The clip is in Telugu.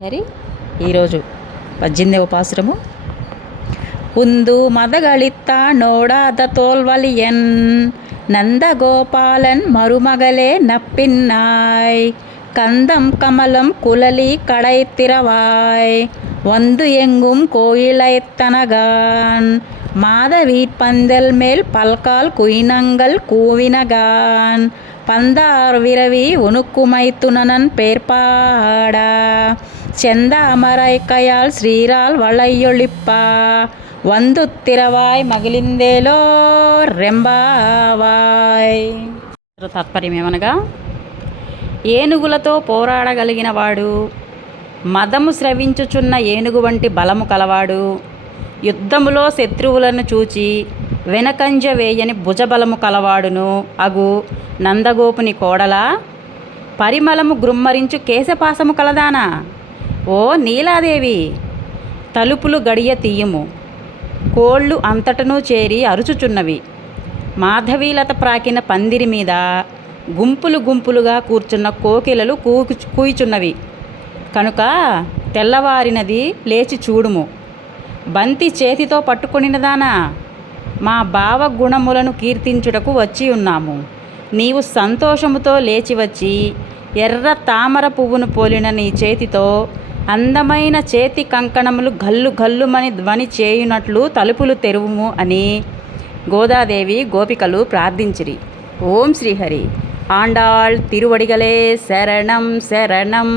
సరే ఈరోజు పద్దెనిమిదవ పాసురము உந்து மதகளித்தா நோடாத தோல்வலியன் நந்தகோபாலன் மருமகளே நப்பின்னாய் கந்தம் கமலம் குழலி கடைத்திரவாய் வந்து எங்கும் கோயிலைத்தனகான் மாதவீட்பந்தல் மேல் பல்கால் குயினங்கள் கூவினகான் பந்தார் விரவி உனுக்குமைத்துணனன் பேர்பாடா செந்தாமரைக்கையால் శ్రీరాల్ వళయ్యొళిప్పా వందుత్తిరవాయ్ మగిలిందేలో రెంబావాయ్ తాత్పర్యం ఏమనగా ఏనుగులతో పోరాడగలిగిన వాడు మదము స్రవించుచున్న ఏనుగు వంటి బలము కలవాడు యుద్ధములో శత్రువులను చూచి వెనకంజ వేయని భుజబలము కలవాడును అగు నందగోపుని కోడల పరిమళము గ్రుమ్మరించు కేశపాసము కలదానా ఓ నీలాదేవి తలుపులు గడియ తీయము కోళ్ళు అంతటనూ చేరి అరుచుచున్నవి. మాధవీలత ప్రాకిన పందిరి మీద గుంపులు గుంపులుగా కూర్చున్న కోకిలలు కూకు కూయిచున్నవి. కనుక తెల్లవారినది లేచి చూడుము. బంతి చేతితో పట్టుకునినదానా? మా భావ గుణములను కీర్తించుటకు వచ్చి ఉన్నాము. నీవు సంతోషముతో లేచి వచ్చి ఎర్ర తామర పువ్వును పోలిన నీ చేతితో అందమైన చేతి కంకణములు గల్లు గల్లుమని ధ్వని చేయునట్లు తలుపులు తెరువుము అని గోదాదేవి గోపికలు ప్రార్థించిరి. ఓం శ్రీహరి. ఆండాళ్ తిరువడిగలే శరణం శరణం.